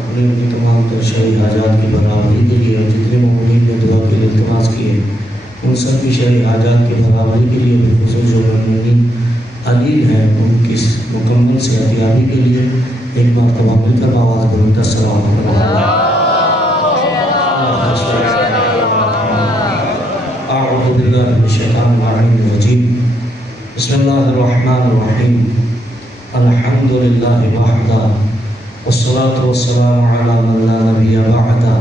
اپنے ان کی تمام تر شرعی حاجات کی برابری کے لیے، اور جتنے مومنین نے دعا کے لیے التماس کیے ان سب کی شرعی حاجات کی برابری کے لیے، بالخصوص جو مومنین علیل ہیں ان کی مکمل صحتیابی کے لیے ایک مرتبہ مل کر آواز بلند السلام علیکم۔ اعوذ باللہ من الشیطان الرجیم، بسم اللہ الرحمن الرحیم، الحمد للہ وحدہ والصلاة والسلام علی من لا نبی بعدہ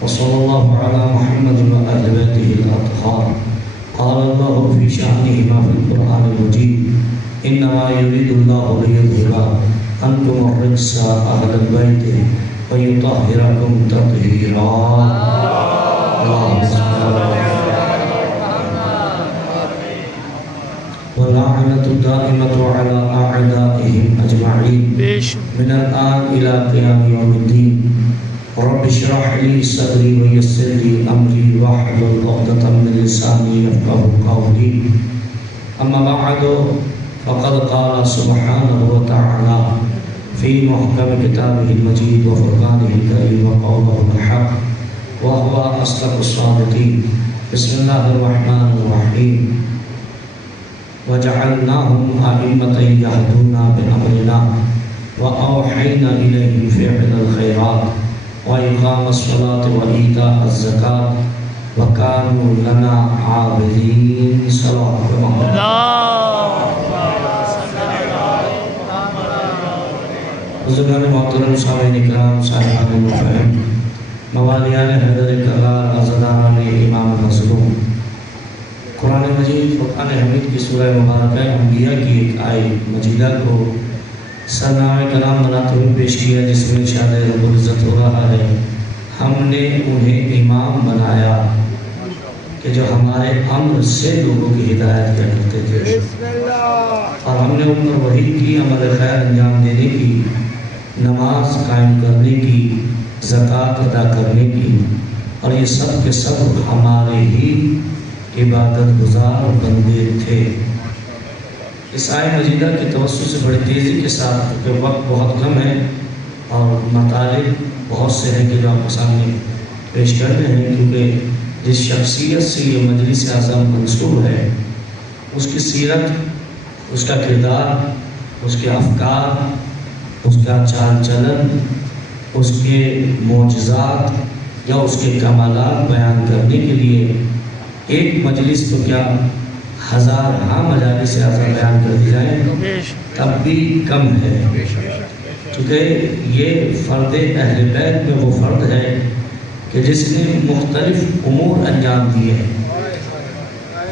وصلی اللہ علی محمد وآل بیتہ الاطہار۔ قال اللہ فی شأنہما فی القرآن المجید انما یرید اللہ لیذہب عنکم الرجس اہل البیت ویطہرکم تطہیرا۔ اللہم صل علی واللعنة الدائمة على أعدائهم أجمعين من الآن إلى قيام يوم الدين۔ رب اشرح لي صدري ويسر لي أمري واحلل عقدة من لساني يفقهوا قولي۔ أما بعد فقد قال سبحانه وتعالى في محكم كتابه المجيد وفرقانه الكريم وقوله الحق وهو أصدق الصادقين۔ بسم الله الرحمن الرحيم، وجعلناهم أئمة يهدون بأمرنا وأوحينا إليهم فعل الخيرات وإقام الصلاة وإيتاء الزكاة وكانوا لنا عابدين۔ صلاة بزرگان محترم، سامعین اکرام، صاحبان مفہم، موالیان حیدر کرار، عزاداران امام مظلوم، قرآن مجید فرقان حمید کی سورہ مبارکہ انبیاء کی ایک آیت مجیدہ کو سرنامہ کلام بناتے ہوئے پیش کیا، جس میں ارشاد رب العزت ہو رہا ہے، ہم نے انہیں امام بنایا کہ جو ہمارے امر سے لوگوں کی ہدایت کیا کرتے تھے، اور ہم نے ان پر وحی کی، عمل خیر انجام دینے کی، نماز قائم کرنے کی، زکوٰۃ ادا کرنے کی، اور یہ سب کے سب ہمارے ہی عبادت گزار بندے تھے۔ اس آیت مجیدہ کی توسط سے بڑی تیزی کے ساتھ، کیونکہ وقت بہت کم ہے اور مطالب بہت سے ہیں کہ جو آپ کے سامنے پیش کرنے ہیں، کیونکہ جس شخصیت سے یہ مجلس اعظم منسوب ہے اس کی سیرت، اس کا کردار، اس کے افکار، اس کا چال چلن، اس کے معجزات یا اس کے کمالات بیان کرنے کے لیے ایک مجلس تو کیا ہزارہا مجالس اعظم بیان کر دی جائیں تب بھی کم ہے، کیونکہ یہ فرد اہل بیت میں وہ فرد ہے کہ جس نے مختلف امور انجام دیے ہیں۔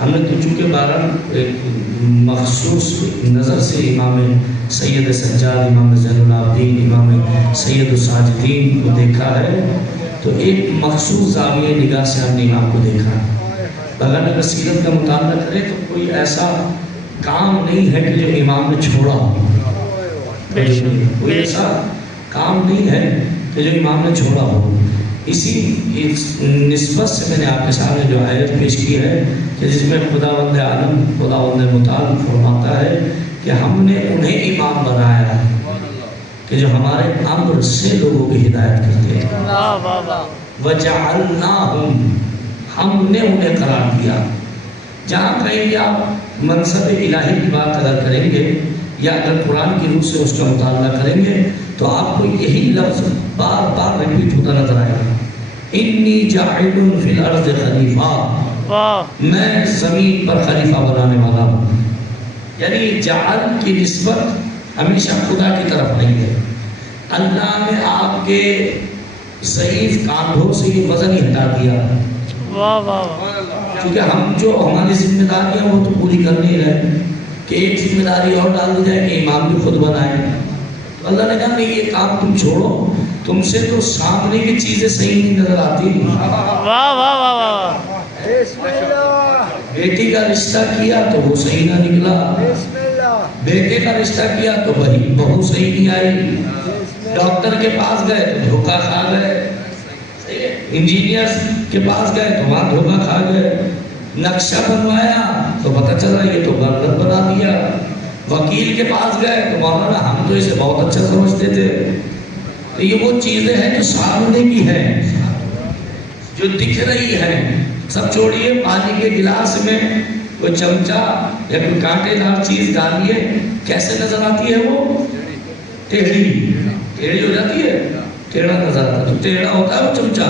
ہم نے تو چونکہ بارہ ایک مخصوص نظر سے امام سید سجاد، امام زین العابدین، امام سید الساجدین کو دیکھا ہے، تو ایک مخصوص زاویہ نگاہ سے ہم نے امام کو دیکھا ہے۔ اگر سیرت کا مطالعہ کرے تو کوئی ایسا کام نہیں ہے کہ جو امام نے چھوڑا ہو، کوئی ایسا کام نہیں ہے کہ جو امام نے چھوڑا ہو۔ اسی نسبت سے میں نے آپ کے سامنے جو آیت پیش کی ہے کہ جس میں خداوند عالم، خداوند متعال فرماتا ہے کہ ہم نے انہیں امام بنایا کہ جو ہمارے امر سے لوگوں کی ہدایت کرتے ہیں۔ وَجَعَلْنَاهُمْ، ہم نے انہیں قرار دیا۔ جہاں کہیں یا منصب الہی کی بات اگر کریں گے یا اگر قرآن کی روح سے اس کا مطالعہ کریں گے تو آپ کو یہی لفظ بار بار ریپیٹ ہوتا نظر آئے گا، انی جاعل فی الارض خلیفہ، میں زمین پر خلیفہ بنانے والا ہوں۔ یعنی جعل کی نسبت ہمیشہ خدا کی طرف نہیں ہے۔ اللہ نے آپ کے ضعیف کاندھوں سے یہ وزن ہی ہٹا دیا، کیونکہ ہم جو ہماری ذمہ داریاں وہ تو پوری کر نہیں رہے، کہ ایک ذمہ داری اور ڈال دی جائے کہ امام بھی خود بنائے۔ تو اللہ نے کہا نہیں، یہ کام تم چھوڑو، تم سے تو سامنے کی چیزیں صحیح نہیں نظر آتی۔ بیٹی کا رشتہ کیا تو وہ صحیح نہ نکلا، بیٹے کا رشتہ کیا تو بہو صحیح نہیں آئی، ڈاکٹر کے پاس گئے تو دھوکہ کھا گئے، انجینئر کے پاس گئے تو وہاں دھوکہ کھا گئے، نقشہ بنوایا تو پتہ چلا یہ تو غلط بنا دیا، وکیل کے پاس گئے تو مولانا ہم تو اسے بہت اچھا سمجھتے تھے، تو یہ وہ چیزیں ہیں جو سامنے کی ہے، جو دکھ رہی ہے. سب چھوڑیے، پانی کے گلاس میں کوئی چمچہ یا کوئی کانٹے دار چیز ڈالیے، کیسے نظر آتی ہے؟ وہ ٹیڑھی ہو جاتی ہے، ٹیڑھا نظر آتا ہے. تو ٹیڑھا ہوتا ہے وہ چمچہ،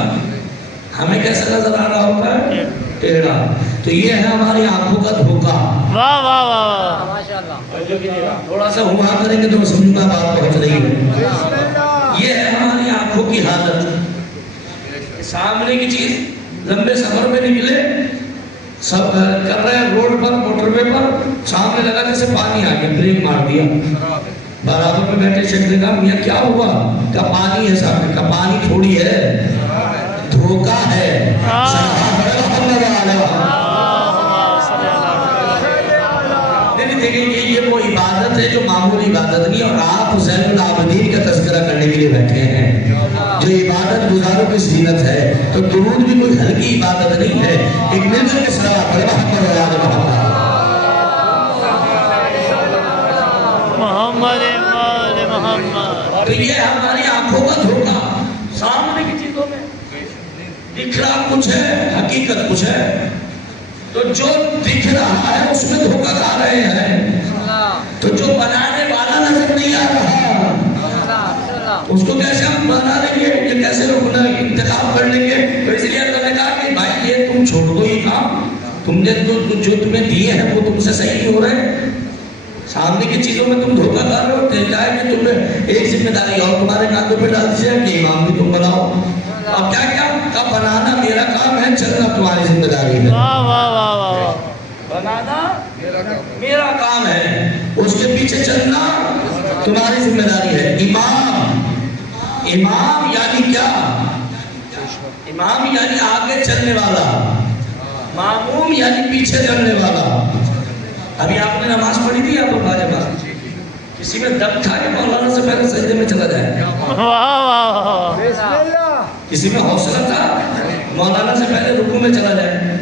ہمیں کیسے نظر آ رہا ہوتا ہے؟ ٹیڑھا. تو یہ ہے ہماری آنکھوں کا دھوکہ. واہ واہ واہ ماشاءاللہ. تھوڑا سا ہوا کریں گے تو سمجھنا بات پہنچ رہی ہے. یہ ہے ہماری آنکھوں کی حالت. سامنے کی چیز، لمبے سفر میں نکلے، سب کر رہے ہیں روڈ پر، موٹر وے پر، سامنے لگا جیسے پانی آ گیا، بریک مار دیا. برابر میں بیٹھے شخص نے کہا میاں کیا ہوا؟ کہا پانی ہے سامنے. کہا پانی تھوڑی ہے، دھوکہ ہے. یہ وہ عبادت ہے جو معمولی عبادت نہیں. اور آپ زین العابدین کا تذکرہ کرنے کے لیے بیٹھے ہیں، جو عبادت گزاروں کی زینت ہے. تو درود بھی کوئی ہلکی عبادت نہیں ہے. ایک مل کر کے صلوات پڑھیں محمد محمد. تو یہ ہماری آنکھوں کا دھوکہ. سامنے کی چیزوں میں دکھ رہا کچھ ہے، حقیقت کچھ ہے. تو جو دکھ رہا ہے اس میں دھوکہ کھا رہے ہیں. تو جو بنانے والا نظر نہیں آ رہا، اس کو کیسے ہم بنا لیں گے؟ یہ کیسے انتخاب کر لیں گے؟ تو اس لیے اللہ نے کہا کہ بھائی یہ تم چھوڑ دو یہ کام، تم نے جو تمہیں دیے ہیں وہ تم سے صحیح نہیں ہو رہے. سامنے کی چیزوں میں تم دھوکہ کر رہے ہو. چاہے کہ تمہیں ایک ذمہ داری اور تمہارے کاندھوں پہ ڈال دی جائے کہ امام بھی تم بناؤ. اب کیا کیا کا بنانا میرا کام ہے، چلنا تمہاری ذمہ داری ہے. بنانا میرا کام ہے، اس کے پیچھے چلنا تمہاری ذمہ داری ہے. امام یعنی کیا؟ امام یعنی آگے چلنے والا، ماموم یعنی پیچھے چلنے والا. ابھی آپ نے نماز پڑھی تھی آپ کو باجے بات، کسی میں دم کھا کے مولانا سے پہلے سجدے میں چلا جائے. کسی میں حوصلہ تھا مولانا سے پہلے رکوع میں چلا جائے،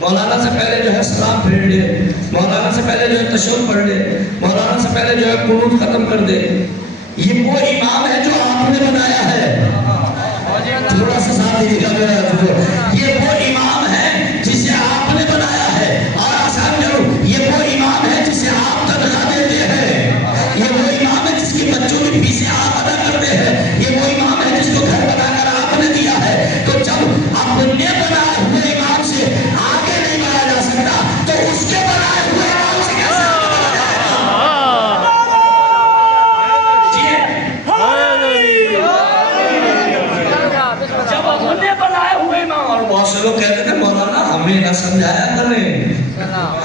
مولانا سے پہلے جو ہے سلام پھیر لے، مولانا سے پہلے جو ہے تشہد پڑھ لے، مولانا سے پہلے جو ہے قنوت ختم کر دے. یہ وہ امام ہے جو آپ نے بنایا ہے. تھوڑا سا ساتھ دیجیے. یہ وہ امام ہے جسے آپ نے بنایا ہے. اور آسان کرو، یہ وہ امام ہے جسے آپ تنخواہ دیتے ہیں. یہ وہ امام ہے جس کے بچوں کی فیسیں آپ ادا کرتے ہیں. یہ وہ امام ہے جس کو گھر بنا کر آپ نے دیا ہے. تو جب اپنے بنائے ہوئے امام سے آگے نہیں بڑھا جا سکتا تو اس کے بنائے ہوئے امام سے کیسے جب اپنے بنائے ہوئے امام. اور بہت سے لوگ کہتے تھے مولانا ہمیں نہ سمجھایا کریں،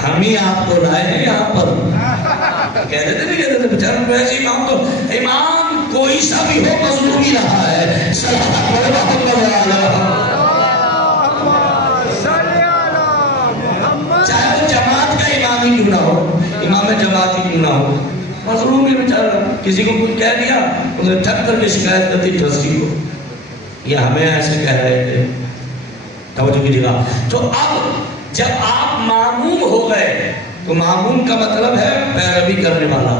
ہم ہی آپ کو لائے ہیں یہاں پر. کہتے تھے نہیں کہتے تھے بچاروں کو ایسے امام. تو امام کوئی سا بھی ہو مظلوم ہی رہا ہے. چاہے وہ جماعت کا امام ہی کیوں نہ ہو، امام جماعت ہی کیوں نہ ہو، مظلوم ہی بیچارہ. کسی کو کچھ کہہ دیا انہیں ٹھک کر کے شکایت کرتی ٹرسٹی کو، یہ ہمیں ایسے کہہ رہے تھے. توجہ کیجیے گا. تو اب جب آپ معموم ہو گئے تو معموم کا مطلب ہے پیروی کرنے والا.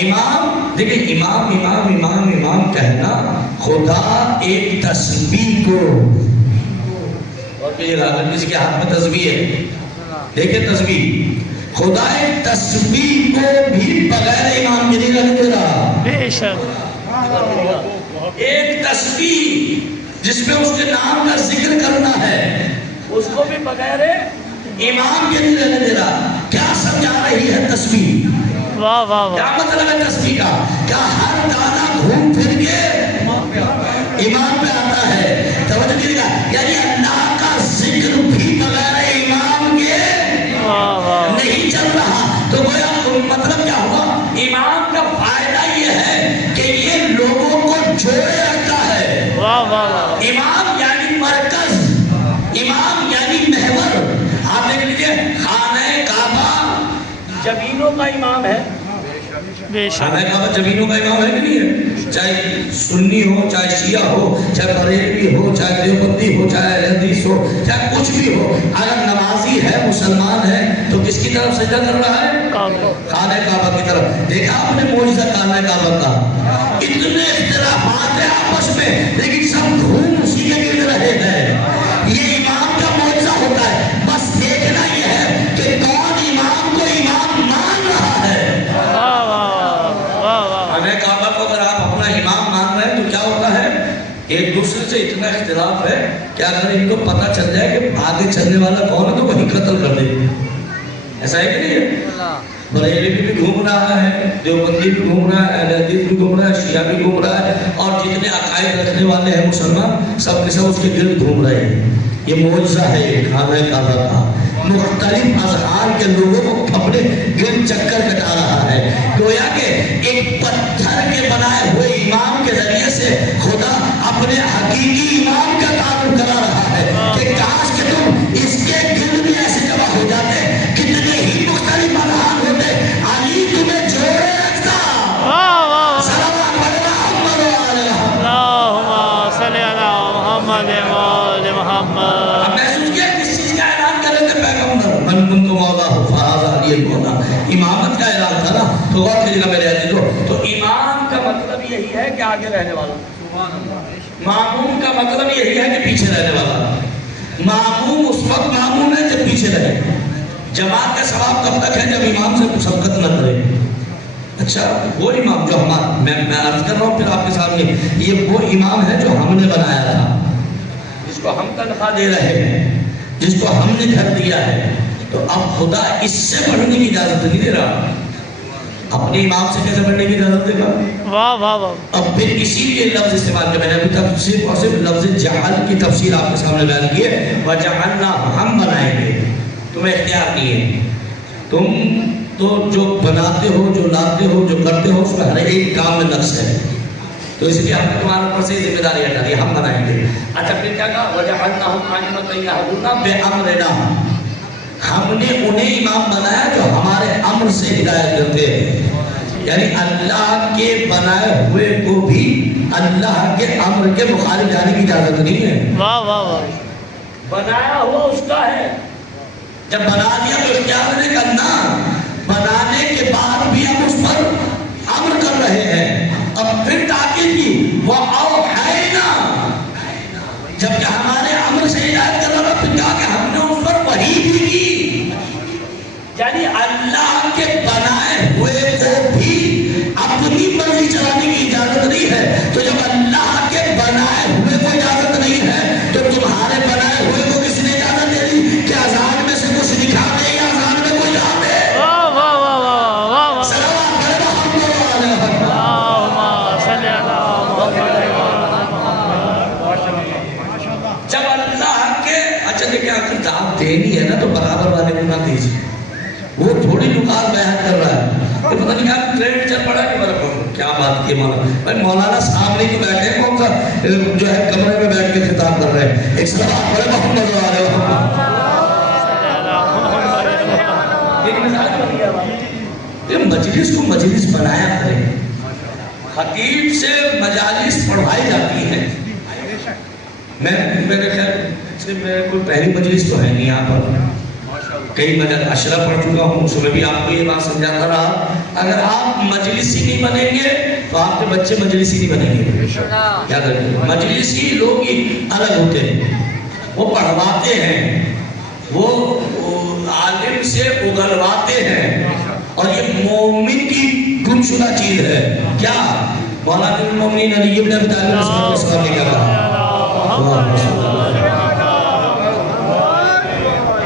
امام دیکھیں، امام امام امام امام کہنا خدا ایک تسبیح کو، اور کسی کے ہاتھ میں تسبیح ہے، دیکھیں تسبیح، خدا ایک تسبیح کو بھی بغیر امام کے نہیں رکھ دے رہا. بے شک ایک تسبیح جس میں اس کے نام کا ذکر کرنا ہے، اس کو بھی بغیر امام کے نہیں رہنے دے رہا. کیا سمجھا رہی ہے تسبیح؟ واہ واہ واہ. کیا مطلب ہے تسبیح کا؟ کیا ہر دانہ گھوم پھر کے امام پہ آتا ہے؟ توجہ کیجیے گا. یعنی اللہ کا ذکر بھی بغیر امام کے نہیں چل رہا. تو گویا مطلب کیا ہوا؟ امام کا فائدہ یہ ہے کہ یہ لوگوں کو جوڑے رکھتا ہے. امام یعنی مرکز، امام یعنی محور. آپ دیکھ لیجیے خانہ کعبہ جبینوں کا امام ہے، بے شک خانہ کعبہ زمینوں کا امام ہے کہ نہیں ہے؟ چاہے سنی ہو، چاہے شیعہ ہو، چاہے بریلوی ہو، چاہے دیوبندی ہو، چاہے اہل حدیث ہو، چاہے کچھ بھی ہو، اگر نمازی ہے، مسلمان ہے تو کس کی طرف سجدہ کر رہا ہے؟ خانہ کعبہ کی طرف۔ دیکھا آپ نے معجزہ خانہ کعبہ کا؟ اتنے اختلافات ہیں آپس میں لیکن سب گھوم اسی کے گرد رہے ہیں۔ یہ امام کا معجزہ ہوتا ہے، بس دیکھنا یہ ہے کہ کون امام کو امام مان رہا ہے۔ واہ واہ واہ واہ۔ خانہ کعبہ کو اگر آپ اپنا امام مان رہے ہیں تو کیا ہوتا ہے؟ ایک دوسرے سے اتنا اختلاف ہے کہ اگر ان کو پتہ چل جائے کہ آگے چلنے والا کون ہے تو وہی قتل کر دے۔ ایسا ہے کہ نہیں ہے؟ بریلوی بھی گھوم رہا ہے، دیوبندی بھی گھوم رہا ہے، اہل حدیث بھی گھوم رہا ہے، شیعہ بھی گھوم رہا ہے، اور جتنے عقائد رکھنے والے ہیں مسلمان سب کے سب اس کے گرد گھوم رہے ہیں۔ یہ معجزہ ہے خانہ کعبہ کا۔ مختلف اذہان کے لوگوں کو اپنے گرد چکر کٹا رہا ہے۔ گویا کہ ایک پتھر کے بنائے ہوئے امام کے ذریعے سے خدا اپنے حقیقی امام کا تعارف کرا رہا ہے کہ کاش کہ تم اس کے گرد میں ایسے جمع ہو جاتے، کتنے ہی مختلف اذہان ہوتے، علی تمہیں جوڑے رکھتا۔ واہ واہ۔ صلوات پڑھنا محمد و آل محمد۔ اللہم صلی علی محمد و آل محمد۔ اب محسوس کیا کس چیز کا اعلان کر رہے تھے پیغمبر؟ من کنت مولا فہذا علی المولا۔ امامت کا اعلان تھا نا، تو غور کیجیے گا میرے عزیزو، تو امام کا مطلب یہی ہے کہ آگے رہنے والا، ماموم کا مطلب یہی ہے کہ پیچھے رہنے والا۔ ماموم اس وقت ماموم ہے جب پیچھے رہے۔ جماعت کا ثواب کب تک ہے جب امام سے سبقت نہ کرے۔ اچھا وہ امام جو ہمارا، میں عرض کر رہا ہوں پھر آپ کے سامنے، یہ وہ امام ہے جو ہم نے بنایا تھا، جس کو ہم تنخواہ دے رہے ہیں، جس کو ہم نے گھر دیا ہے، تو اب خدا اس سے بڑھنے کی اجازت نہیں دے رہا۔ اپنے امام سے کیسے بڑھنے کی اجازت دے گا؟ واہ واہ واہ۔ اب پھر اسی لیے لفظ استعمال کیا، میں نے ابھی تک صرف اور صرف لفظ جعل کی تفسیر آپ کے سامنے بیان کی ہے، وَجَعَلْنَا، ہم بنائیں گے، تمہیں اختیار نہیں ہے، تم تو جو بناتے ہو، جو لاتے ہو، جو کرتے ہو، اس میں ہر ایک کام میں نقص ہے، تو اس لیے ہم نے تمہارے اوپر سے ذمہ داری ہٹا دی، ہم بنائیں گے۔ اچھا پھر کیا کہا؟ وَجَعَلْنَاهُمْ أَئِمَّةً يَهْدُونَ بِأَمْرِنَا، ہم نے انہیں امام بنایا جو ہمارے امر سے ہدایت کرتے ہیں، یعنی اللہ کے بنائے ہوئے کو بھی اللہ کے امر کے مخالف جانے کی اجازت نہیں ہے۔ واہ واہ واہ۔ بنایا ہوا اس کا ہے، جب بنا دیا تو اختیار نے کرنا، بنانے کے بعد بھی ہم اس پر امر کر رہے ہیں۔ اب پھر تاکید کی وَأَوْحَيْنَا، جب کہ ہمارے امر سے ہدایت کر رہا پھر کہا کہ ہم نے اس پر وحی بھی کی، یعنی اللہ کے بنائے ہوئے کو بھی اپنی مرضی چلانے کی اجازت نہیں ہے۔ تو جب اللہ کے بنائے ہوئے کو اجازت نہیں ہے تو تمہارے بنائے ہوئے کو کس نے اجازت دے دی کہ اذان میں سے کچھ دکھا دے یا اذان میں کوئی جا دے؟ واہ واہ واہ واہ واہ واہ۔ صلوات پڑھے محمد و آل محمد۔ اللہم صلی علی محمد۔ جب اللہ کے اچھا دیکھیں اگر دعوت دینی ہے نا تو برابر والے کو نہ دیجیے، وہ تھوڑی نکات بیان کر رہا ہے، یہ پتہ نہیں کیا ٹرینڈ چل پڑا ہے کہ کیا بات کی مولانا بھائی، مولانا سامنے تو بیٹھے ہیں، کون سا جو ہے کمرے میں بیٹھ کے خطاب کر رہے ہیں۔ ایک صلوات پڑھے محمد و آل محمد۔ ایک مثال بنی ہے، یہ مجلس کو مجلس بنایا کریں، خطیب سے مجالس پڑھائی جاتی ہیں۔ میرے خیال سے میرے کوئی پہلی مجلس تو ہے نہیں یہاں پر، کئی مجلس اشرا پڑھ چکا ہوں، اس میں بھی آپ کو یہ بات سمجھاتا رہا، اگر آپ مجلسی نہیں بنیں گے تو آپ کے بچے مجلسی نہیں بنیں گے۔ یاد رکھیں مجلسی لوگ الگ ہوتے ہیں، وہ پڑھواتے ہیں، وہ عالم سے اگلواتے ہیں، اور یہ مومن کی گمشدہ چیز ہے۔ کیا مولانا المومنین علی ابن ابی طالب السلام نے کہا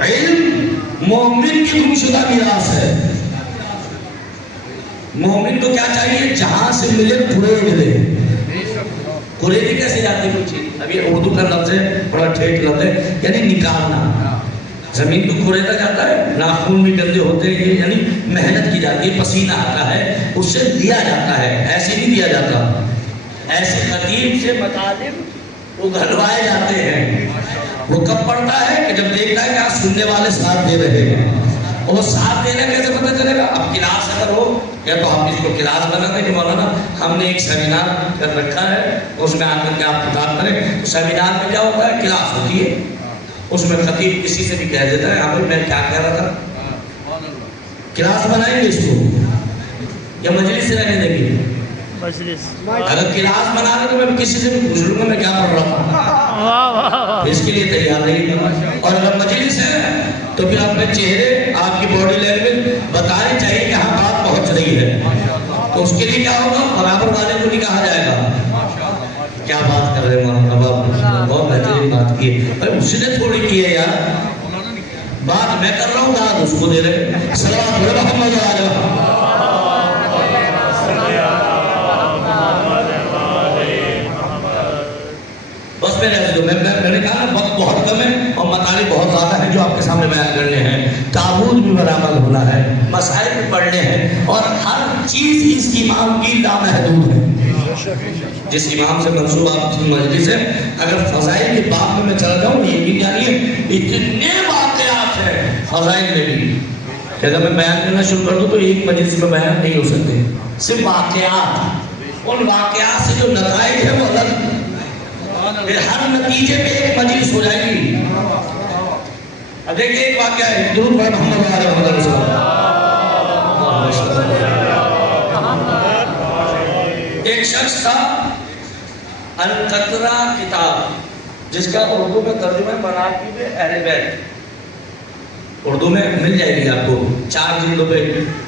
علم مومن کی گمشدہ میراث ہے۔ مومن کو کیا چاہیے؟ جہاں سے ملے قریب لے۔ قریبی کیسے جاتی کوئی چیز؟ ابھی اردو کا لفظ ہے، بڑا ٹھیٹ لفظ ہے، یعنی نکالنا۔ زمین تو کھریدا جاتا ہے، ناخون بھی گندے ہوتے ہیں، یعنی محنت کی جاتی ہے، پسینہ آتا ہے، اس سے دیا جاتا ہے، ایسے نہیں دیا جاتا۔ ایسے خطیب سے مطالب اگلوائے جاتے ہیں۔ وہ کب پڑھتا ہے کہ جب دیکھتا ہے کہ آپ سننے والے ساتھ دے رہے ہیں، وہ ساتھ دینا کیسے پتہ چلے گا؟ اب کلاس اگر ہو یا تو آپ اس کو کلاس بنا دیں کہ مولانا ہم نے ایک سیمینار کر رکھا ہے، اس میں آ کر کے آپ خطاب کریں. تو سیمینار میں کیا ہوتا ہے؟ کلاس ہوتی ہے، اس میں خطیب کسی سے بھی کہہ دیتا ہے ہاں میں کیا کہہ رہا تھا. کلاس بنائیں گے اس کو یا مجلس سے رہنے دیں گے؟ مجلس. اگر کلاس بنا رہے تو میں کسی سے بھی پوچھ لوں گا میں کیا پڑھ رہا تھا، اس کے لیے تیار نہیں. اور اگر مجلس ہے تو پھر اپنے چہرے، آپ کی باڈی لینگویج بتانی چاہیے کہ ہاں بات پہنچ رہی ہے. تو اس کے لیے کیا ہوگا؟ برابر والے کو نہیں کہا جائے گا کیا بات کر رہے ہیں مولانا بابا، بہت بہترین بات کی ہے. بھائی اس نے تھوڑی کی ہے یار، بات میں کر رہا ہوں داد اس کو دے رہے. صلوات علی محمد علیہ. بس میں نے کہا نا وقت بہت کم ہے اور مطالب بہت زیادہ ہیں جو آپ کے سامنے بیان کرنے ہیں. تعبود بھی برآمد ہونا ہے، مسائل بھی پڑھنے ہیں، اور ہر چیز اس امام کی لامحدود ہے. جس امام سے منسوب آپ کی مجلس ہے، اگر فضائل کے باب میں چلا جاؤں یقین جانیے اتنے واقعات ہیں فضائل میں بھی کہ اگر میں بیان کرنا شروع کر دوں تو ایک مجلس میں بیان نہیں ہو سکتے. صرف واقعات، ان واقعات سے جو نتائج ہیں وہ الگ، پھر ہر نتیجے پہ ایک مجلس ہو جائے گی. اب دیکھیں ایک واقعہ ہے، درود پڑھ محمد علیہ وسلم. ایک شخص تھا، القطرہ کتاب، جس کا اردو میں ترجمہ مناقب اہل بیت، اردو میں مل جائے گی آپ کو، 4 جلدوں پہ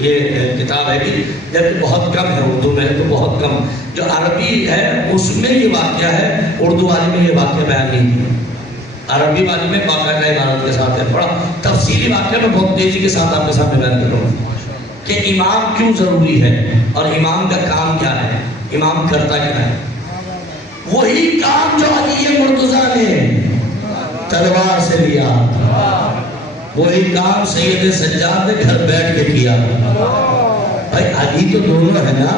یہ کتاب ہے گی، جبکہ بہت کم ہے اردو میں تو بہت کم. جو عربی ہے اس میں یہ واقعہ ہے، اردو والی میں یہ واقعہ بیان نہیں ہے. عربی والی میں باقاعدہ عبارت کے ساتھ ہے. بڑا تفصیلی واقعہ میں بہت تیزی کے ساتھ آپ کے سامنے بیان کر رہا ہوں کہ امام کیوں ضروری ہے اور امام کا کام کیا ہے، امام کرتا کیا ہے. وہی کام جو علی مرتضیٰ نے تلوار سے لیا، وہی کام سید سجاد نے گھر بیٹھ کے کیا. بھائی علی تو دونوں ہے نا،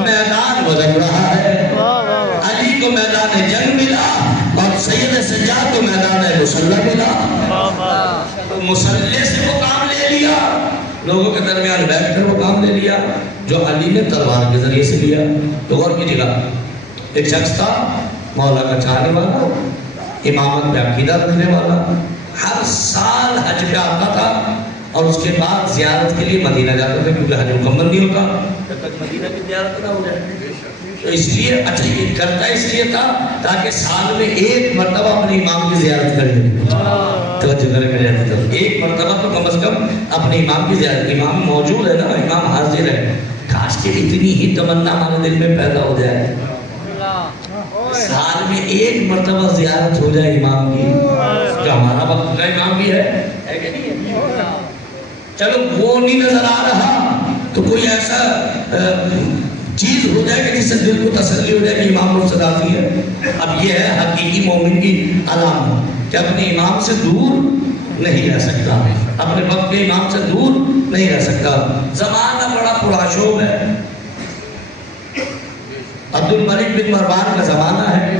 میدان بدل رہا ہے. علی کو میدان جنگ ملا اور سید سجاد کو میدان مسلح ملا. مسلح سے وہ کام لے لیا، لوگوں کے درمیان بیٹھ کر وہ کام لے لیا جو علی نے تلوار کے ذریعے سے لیا. تو غور کیجیے گا، ایک شخص تھا مولا کا چاہنے والا، امامت پہ عقیدہ رکھنے والا، ہر سال حج پہ آتا تھا اور اس کے بعد زیارت کے لیے مدینہ جاتا تھا، کیونکہ حج مکمل نہیں ہوتا جب تک مدینہ کی زیارت نہ ہو جائے. تو اس لیے اچھا یہ کرتا اس لیے تھا تاکہ سال میں ایک مرتبہ اپنے امام کی زیارت کر لے. توجہ کریں میرے عزیزو، ایک مرتبہ تو کم از کم اپنے امام کی زیارت. امام موجود ہے نا، امام حاضر ہے. کاش کہ اتنی ہی تمنا ہمارے دل میں پیدا ہو جائے، سال میں ایک مرتبہ زیارت ہو جائے امام کی، جو ہمارا وقت کا امام بھی ہے کہ نہیں ہے. چلو وہ نہیں نظر آ رہا تو کوئی ایسا چیز ہو جائے کہ جس سے دل کو تسلی ہو جائے کہ امام مرتضی راضی ہے. اب یہ ہے حقیقی مومن کی علامت کہ اپنے امام سے دور نہیں رہ سکتا، اپنے وقت کے امام سے دور نہیں رہ سکتا. زمانہ بڑا پرآشوب ہے. عبد الملک بن مروان کا زمانہ ہے.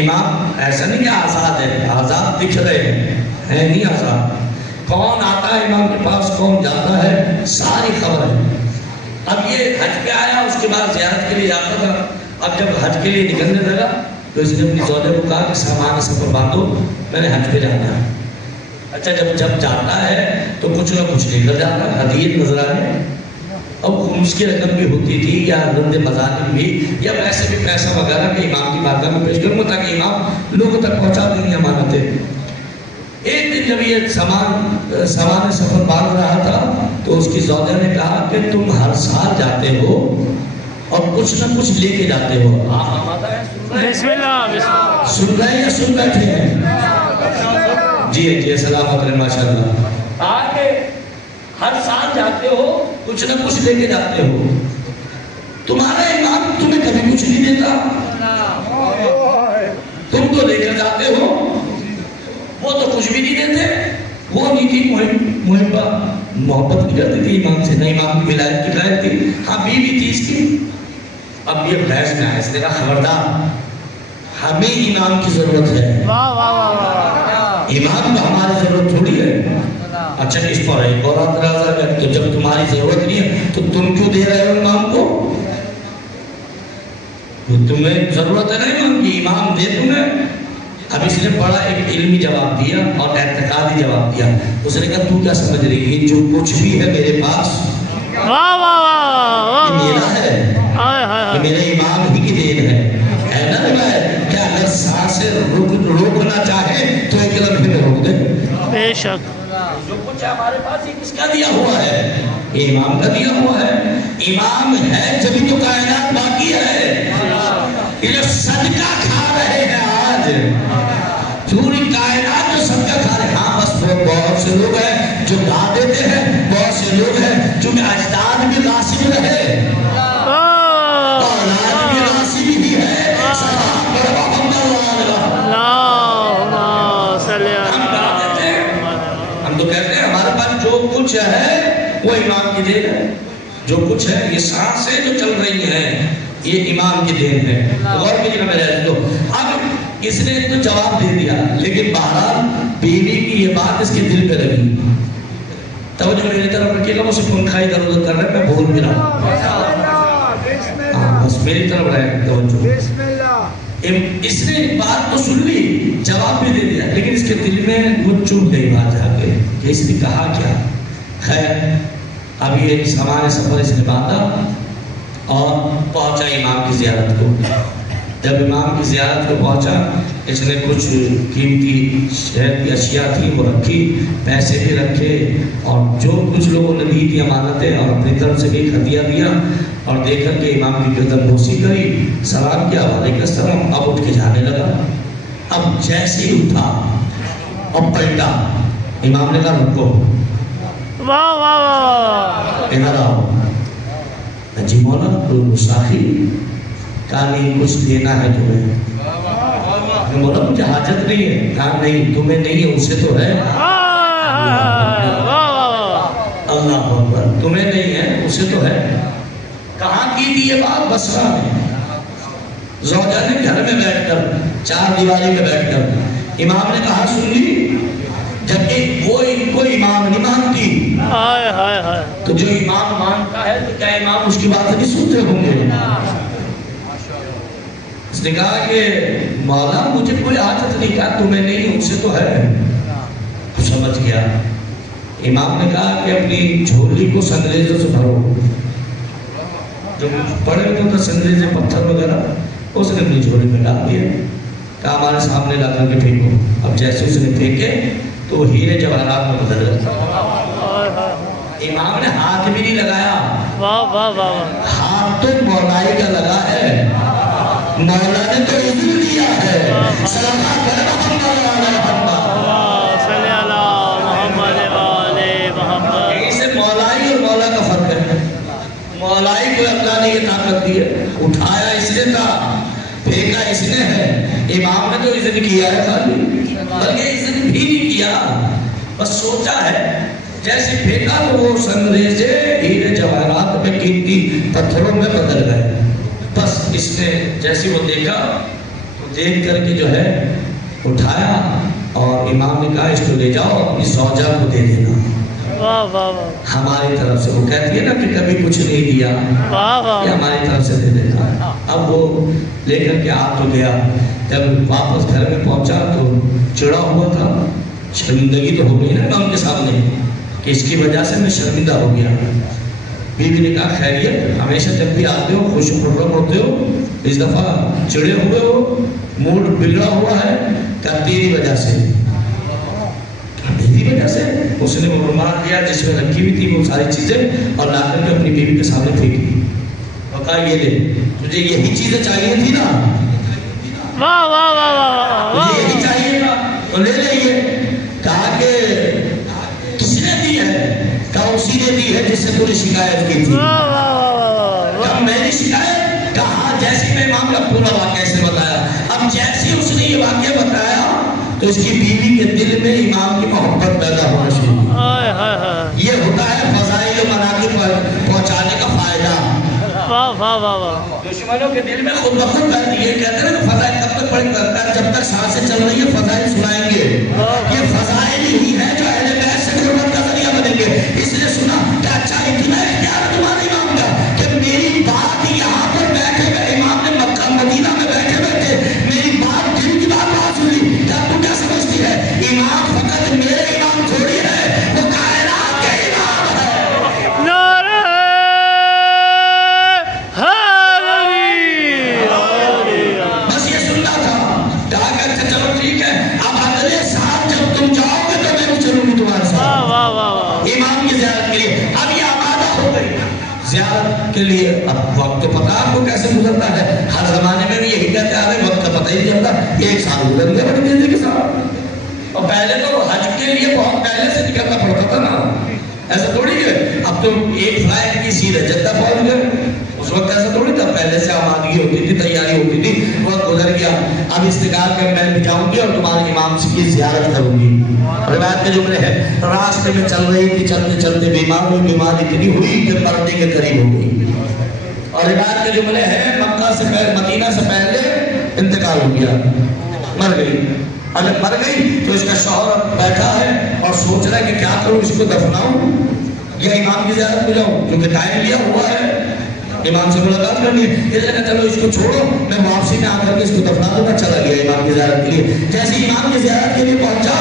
امام ایسا نہیں کہ آزاد ہے، آزاد دکھ رہے ہیں نہیں آزاد. کون آتا ہے امام کے پاس، کون جاتا ہے، ساری خبر ہے. اب یہ حج پہ آیا، اس کے بعد زیارت کے لیے جاتا تھا. اب جب حج کے لیے نکلنے لگا تو اس نے اپنی زوجہ کو کہا کہ سامان سفر باندھو، میں نے حج پہ جانا ہے. اچھا جب جاتا ہے تو کچھ نہ کچھ لے کر جاتا ہے، ہدیے نظر آئے. اب خمس کی رقم بھی ہوتی تھی یا رند مظالم بھی، یا ویسے بھی پیسہ وغیرہ کہ امام کی بارگاہ میں پیش کروں تاکہ امام لوگوں تک پہنچا دیں امانتیں. ایک دن جب یہ سامان سفر باندھ رہا تھا تو اس کی زوجہ نے کہا کہ تم ہر سال جاتے ہو اور کچھ نہ کچھ لے کے جاتے ہو. آپ آمادہ ہیں؟ بسم اللہ سن رہے ہیں یا سن بیٹھے ہیں؟ جی سلامت رہے ماشاء اللہ. آگے ہر سال جاتے ہو، کچھ نہ کچھ لے کے جاتے ہو. تمہارا امام تمہیں کبھی کچھ نہیں دیتا، تم تو لے کر جاتے ہو، وہ تو کچھ بھی نہیں دیتے. وہ نہیں تھی محبہ، محبت نہیں کرتی تھی امام سے، نہ امام کی ولایت کی قائل تھی. ہاں بیوی تھی اس کی. اب یہ بحث میں ہے، اس نے کہا خبردار، ہمیں امام کی ضرورت ہے، امام کو ہماری ضرورت تھوڑی ہے. اچھا اس پر ایک اور اعتراض آ گیا، تو جب تمہاری ضرورت نہیں ہے تو تم کیوں دے رہے ہو امام کو؟ تمہیں ضرورت ہے نا امام کی، امام دے تمہیں۔ اب اس نے بڑا ایک علمی جواب دیا اور اعتقادی جواب دیا۔ اس نے کہا تو کیا سمجھ رہی ہے، یہ جو کچھ بھی ہے میرے پاس واہ واہ واہ یہ میرا ہے، یہ میرے امام ہی کی دین ہے نا روایت کہ اگر سانسیں روکنا چاہے تو ایک لمحے میں روک دے۔ بے شک جو کچھ ہمارے پاس یہ کس کا دیا ہوا ہے؟ یہ امام کا دیا ہوا ہے۔ امام ہے جبھی تو کائنات باقی ہے۔ یہ جو صدقہ کھا رہے ہیں آج، پوری کائنات جو صدقہ کھا رہے ہیں، ہاں بس بہت سے لوگ ہیں جو دا دیتے ہیں، بہت سے لوگ ہیں چونکہ اجداد بھی غاصب رہے، اولاد بھی غاصب ہی ہے۔ سلام بڑا محمد ہم تو کہتے ہیں ہمارے پاس جو کچھ ہے وہ امام کی دین ہے۔ جو کچھ ہے، یہ سانسیں جو چل رہی ہیں، یہ امام کی دین ہے۔ غور کیجیے میرے عزیزو، اب اس نے تو جواب دے دیا، لیکن بہرحال بیوی کی یہ بات اس کے دل پہ لگی۔ توجہ میری طرف رکھیے گا، مجھے پنکھا ادھر ادھر کر رہے ہیں، میں بول بھی رہا ہوں، بس میری طرف رہے توجہ۔ اس نے بات تو سن لی، جواب بھی دے دیا، لیکن اس کے دل میں وہ چوب گئی بات جا کے کہ اس نے کہا کیا۔ خیر اب یہ سامان سفر اس نے باندھا اور پہنچا امام کی زیارت کو۔ جب امام کی زیارت کو پہنچا، اس نے کچھ قیمتی شہر کی اشیاء تھی وہ رکھی، پیسے بھی رکھے، اور جو کچھ لوگوں نے دی تھی امانتیں، اور اپنی طرف سے بھی ہدیہ دیا، اور دیکھ کر کے امام کی گردن بوسی کری، سلام کیا، وعلیکم السلام، اب اٹھ کے جانے لگا۔ اب جیسے ہی اٹھا اور پلٹا، امام نے کہا رکو، واہ واہ واہ، ادھر آؤ۔ جی مولا تو گستاخی، کہا نہیں کچھ دینا ہے تمہیں۔ مولا مجھے حاجت نہیں ہے، کہا نہیں تمہیں نہیں ہے، اسے تو ہے۔ اللہ اکبر، تمہیں نہیں ہے اسے تو ہے۔ کہاں کی تھی یہ بات؟ بصرہ میں۔ زوجہ نے گھر میں بیٹھ کر، چار دیواری میں بیٹھ کر امام نے کہا سن لی، جبکہ وہ ان کو امام نہیں مانتی، تو جو امام مانتا ہے تو کیا امام اس کی بات نہیں سنتے ہوں گے؟ اس نے کہا کہ مولا مجھے کوئی حاجت نہیں، کہا تمہیں نہیں اسے تو ہے۔ سمجھ گیا۔ امام نے کہا کہ اپنی جھولی کو سنگریزوں سے بھرو، جو پڑے ہوئے تھے سنگریزے پتھر وغیرہ، اس نے اپنی جھولی میں ڈال دیا، کہا ہمارے سامنے لا کر کے پھینکو۔ اب جیسے اس نے پھینکے تو وہ ہیرے جواہرات میں بدل گئے۔ امام نے ہاتھ بھی نہیں لگایا، ہاتھ تو مولائی کا لگا ہے، مولا نے تو اذن دیا ہے۔ اسے مولائی اور مولا کا فرق ہے۔ مولائی کو اللہ نے یہ طاقت دی ہے، اٹھایا اس نے تھا، پھینکا اس نے ہے، امام نے تو اذن کیا ہے خالی، بلکہ اذن بھی نہیں کیا، بس سوچا ہے۔ جیسے پھینکا تو وہ سنگریزے ہیرے جواہرات میں قیمتی پتھروں میں بدل گئے۔ بس اس نے جیسے وہ دیکھا تو دیکھ کر کے جو ہے اٹھایا، اور امام نے کہا اس کو لے جاؤ اپنی زوجہ کو دے دینا۔ ہماری طرف سے، وہ کہتی ہے نا کہ کبھی کچھ نہیں دیا، یہ ہماری طرف سے دے دینا۔ اب وہ لے کر کے آپ تو گیا، جب واپس گھر میں پہنچا تو چڑا ہوا تھا، شرمندگی تو ہو گئی نا امام کے سامنے کہ اس کی وجہ سے میں شرمندہ ہو گیا۔ بیوی نے کہا خیریت، ہمیشہ جب بھی آتے ہو خوش و خرم ہوتے ہو، اس دفعہ چڑے ہوئے ہو، موڈ بگڑا ہوا ہے، کہا تیری وجہ سے۔ میری وجہ سے؟ اس نے وہ رومال دیا جس میں رکھی ہوئی تھی وہ ساری چیزیں، اور لا کر کے اپنی بیوی کے سامنے پھینک دی، اور کہا یہ لے، تجھے یہی چیزیں چاہیے تھی نا، تجھے یہی چاہیے نا تو لے لے یہ۔ کہا کہ کس نے دی ہے؟ کہا اسی نے دی ہے جس سے تو نے شکایت کی تھی۔ کہا میری شکایت؟ کہا جیسے میں امام کا پورا واقعہ سے بتایا۔ اب جیسے اس نے یہ واقعہ بتایا تو اس کی بیوی کے دل میں امام کی محبت پیدا ہونا شروع ہوئی۔ یہ ہوتا ہے فضائل و مناقب پر پہنچانے کا فائدہ۔ دشمنوں کے دل میں خود بخود یہ کہتے ہیں کہ فضائل کب تک پڑھ کرتا ہے، جب تک سانسیں چل رہی ہے فضائل سنائیں گے۔ یہ فضائل ہی ہے جو اہل بیت سے قربت کا ذریعہ اچھا چلو ٹھیک ہے، اب اگلے سال جب تم جاؤ گے تو میں بھی چلوں گی تمہارے ساتھ امام کی زیارت کے لیے۔ اب یہ آمادہ ہو گئی زیارت کے لیے۔ اب وقت تو پتا آپ کو کیسے گزرتا ہے، ہر زمانے میں بھی یہی کہتے ہیں وقت کا پتہ ہی نہیں چلتا، ایک سال گزر گیا بڑی تیزی کے ساتھ۔ اور پہلے تو حج کے لیے بہت پہلے سے نکلنا پڑتا تھا نا، ایسا تھوڑی ہے اب تو ایک فلائٹ کی سیٹ ہے جدہ پہنچ گئے، اس وقت ایسا تھوڑی تھا، پہلے سے آمادگی ہوتی تھی، تیاری ہوتی تھی، وقت گزر گیا۔ اب استقبال کر میں بھی جاؤں گی اور تمہارے امام کی زیارت کروں گی۔ روایت کے جملے ہیں راستے میں چل رہی تھی، چلتے چلتے بیمار ہوئی، بیماری اتنی ہوئی کہ مرنے کے قریب ہو گئی۔ اور روایت کے جملے ہیں مکہ سے پہلے، مدینہ سے پہلے انتقال ہو گیا، مر گئی۔ اگر مر گئی تو اس کا شوہر بیٹھا ہے اور سوچ رہا ہے کہ کیا کروں، اس کو دفناؤں یا امام کی زیارت میں جاؤں، کیونکہ ٹائم لیا ہوا ہے، امام سے ملاقات کرنی ہے۔ یہ کہا چلو اس کو چھوڑو، میں واپسی میں آ کر کے اس کو دفنا دوں گا۔ چلا گیا امام کی زیارت کے لیے۔ جیسے امام کی زیارت کے لیے پہنچا،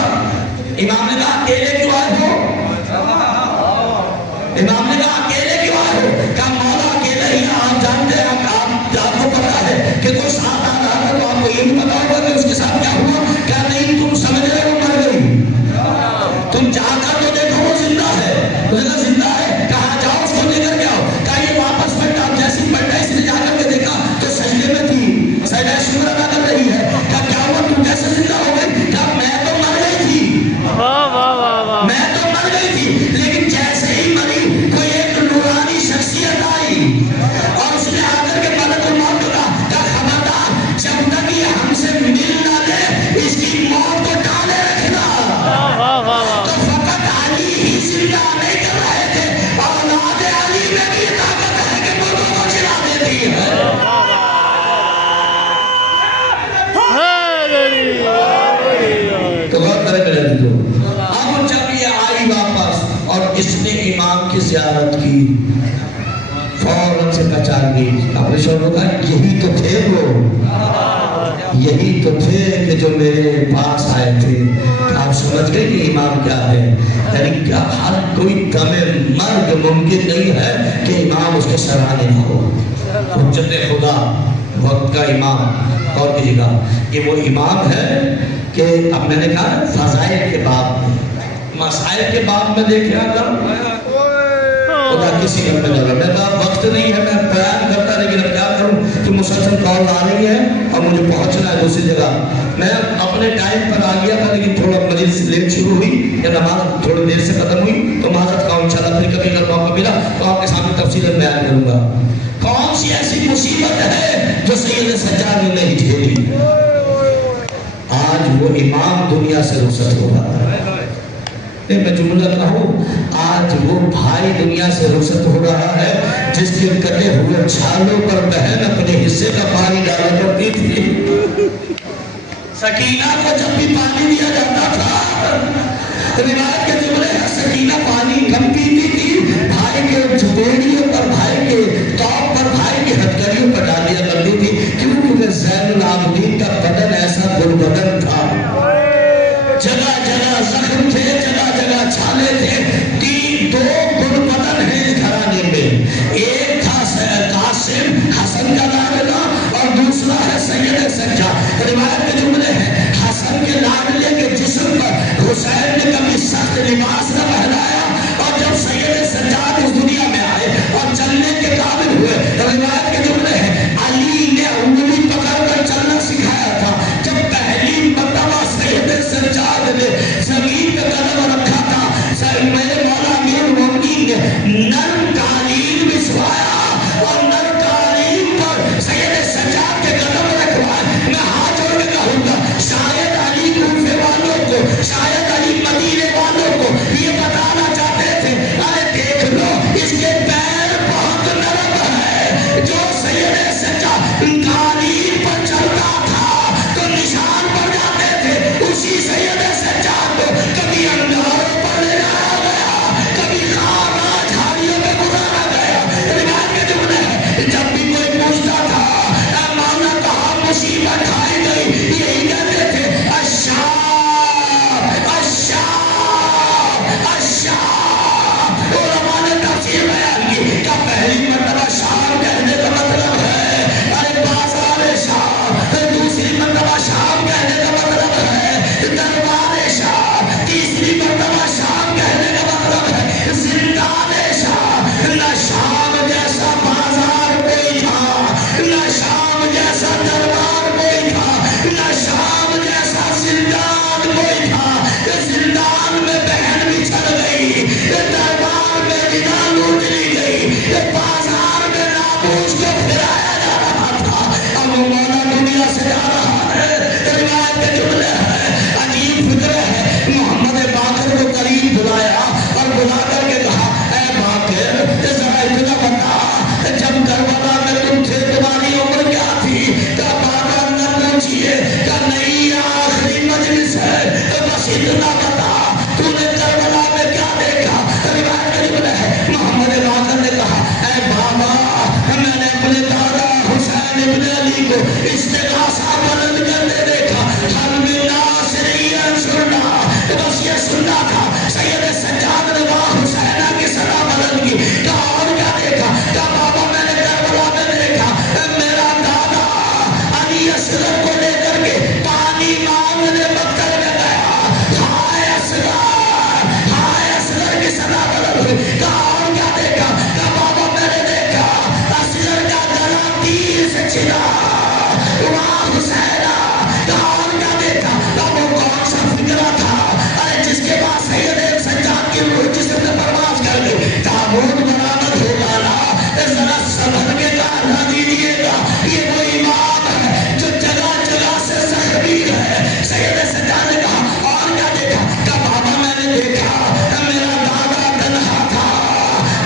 امام نے کہا اکیلے کیوں آئے ہو؟ امام نے کہا اکیلے کیوں آئے ہو؟ کہا مولا اکیلے ہی، آپ جانتے ہیں، آپ کو پتا ہے کہ کوئی ساتھ آ رہا تھا تو آپ کو یہ بھی پتا ہوگا کہ اس کے ساتھ کیا ہوا۔ کہا نہیں، تم سمجھ رہے ہو مر گئی، تم چاہ کر تو دیکھو وہ زندہ ہے۔ اس نے کہا زندہ ہے، کہا جاؤ اس کو لے کر کے آؤ۔ کہا یہ واپس پلٹا، جیسی پلٹا اس نے جا کر کے دیکھا تو سجدے میں تھی، سجدہ شکر ادا کر رہی ہے۔ کہا کیا ہوا، تم کیسے زندہ ہو گئی؟ کہا میں تو مر گئی تھی، میں تو مر گئی تھی، لیکن جیسے ہی مری کوئی ایک نورانی شخصیت آئی اور اس نے آ کر کے ملک الموت کو کہا خبردار، جب تک یہ ہم سے مل نہ لے اس کی موت کو ٹالے رکھنا۔ تو فقط علی ہی زندہ نہیں کر رہے تھے، اولاد علی میں بھی یہ طاقت ہے کہ مردوں کو جلا دیتی ہے۔ تو غور کرے میرے عزیزو، اب جب یہ آئی واپس اور اس نے امام کی زیارت کی، فوراً سے پہچان گئی، اپنے شوہر کو کہا یہی تو تھے وہ، یہی تو تھے کہ جو میرے پاس آئے تھے۔ آپ سمجھ گئے کہ امام کیا ہے، یعنی کیا ہر کوئی دم مرگ ممکن نہیں ہے کہ امام اس کے سرانے نہ ہو۔ حجت خدا، وقت کا امام، اور کسی کا یہ وہ امام ہے کہ اب میں نے کہا فضائل کے باب میں، مسائل کے باب میں دیکھا تھا خدا کسی کا میں جگہ، میں کہا وقت نہیں ہے، میں بیان کرتا، لیکن اب کیا کروں کہ مسلسل کال آ رہی ہے اور مجھے پہنچنا ہے دوسری جگہ۔ میں اپنے ٹائم پر آ گیا تھا، لیکن تھوڑا مجلس لیٹ شروع ہوئی یا نماز تھوڑی دیر سے ختم ہوئی، تو معذرت خواہ، انشاءاللہ پھر کبھی اگر موقع ملا تو آپ کے سامنے تفصیل بیان کروں گا۔ کون سی ایسی مصیبت ہے جو سید سجاد نے نہیں جھیلی؟ آج وہ امام دنیا سے رخصت ہو رہا ہے، میں جملہ کہوں، آج وہ بھائی دنیا سے رخصت ہو رہا ہے جس کے کٹے ہوئے چھالوں پر بہن اپنے حصے کا پانی ڈالا کرتی تھی۔ سکینہ کو جب بھی پانی دیا جاتا تھا، روایت کے جملے ہیں سکینہ پانی کم پیتی تھی، بھائی کے چپیڑیوں پر، بھائی کے توپ پر، بھائی کے ہتھکڑیوں پر ڈال دیا کرتی تھی، کیونکہ زین العابدین کا بدن ایسا گل بدن تھا، جگہ جگہ زخم تھے، جگہ جگہ چھالے تھے۔ دو گل بدن ہیں اس گھرانے میں، ایک تھا قاسم حسن کا لاڈلا اور دوسرا ہے سید سجاد۔ روایت کے جملے ہیں حسن کے لاڈلے کے جسم پر حسین نے کبھی سخت لباس نہ پہنایا، اور جب سید سجاد اس دنیا میں آئے اور چل اصغر کو لے کر کے پانی مانگنے مکتب میں گیا. ہائے اصغر کی صدا بدل ہوئی. کہا اور کیا دیکھا؟ کہا بابا میں نے دیکھا اصغر کا گلا تیر سے چھلا. واہ حسینہ. کہا اور کیا دیکھا؟ کہا وہ کون سا فکرہ تھا ارے جس کے بعد سید سجاد کی روح جسم میں پرواز کر گئی. تابوت برآمد ہوگا نا ذرا سنبھل کے کہنا دیجیے گا. یہ وہ امام ہے جو جگہ جگہ سے زخمی ہے. سید سجاد نے کہا اور کیا دیکھا؟ کہا بابا میں نے دیکھا میرا دادا تنہا تھا.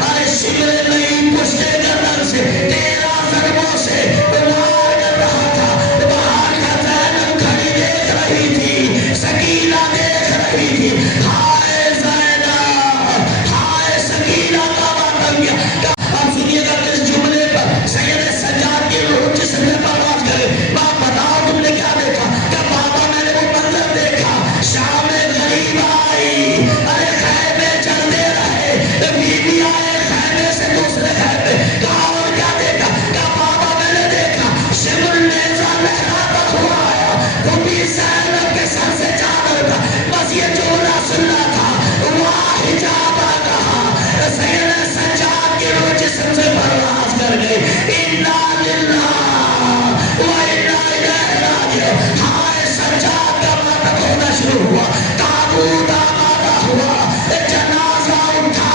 ارے شمرے نہیں پشتے گردن سے 13 زخموں سے وار کر رہا تھا. باہر کا زینب کھڑی دیکھ رہی تھی, سکینہ دیکھ رہی تھی. ہائے زینب, ہائے سکینہ کا بات بن گیا. اب سنیے گا کس جملے پر سید سجاد کی روح جسم میں پرواز کرے. باپ بتاؤ تم نے کیا دیکھا؟ کہ بابا میں نے وہ منظر دیکھا. شام میں غریب آئی, ارے خیمے چلتے رہے, بیوی آئے خیمے سے دوسرے خیمے. کہا اور کیا دیکھا؟ کہ بابا میں نے دیکھا شمر نیزہ لہراتا ہوا آیا. وہ بھی زینب کے سر سے چادر تھا. بس یہ جملہ سننا تھا. واہ حجابہ کہا. سید سجاد کی روح جسم سے پرواز کر گئی. انا للہ و انا الیہ راجعون. ہائے سجاد کا ماتم ہونا شروع ہوا. تابوت آمادہ ہوا, جنازہ اٹھا,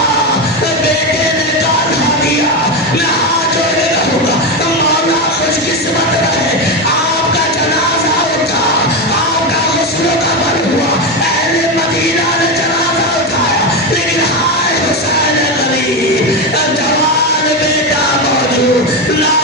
بیٹے نے کاندھا دیا. میں ہاتھ جوڑ کے کہوں گا مولا خوش قسمت رہے, آپ کا جنازہ اٹھا, آپ کا غسل و کفن ہوا. اہل مدینہ نے جنازہ اٹھایا, لیکن ہائے حسین غریب, جوان بیٹا موجود, نہ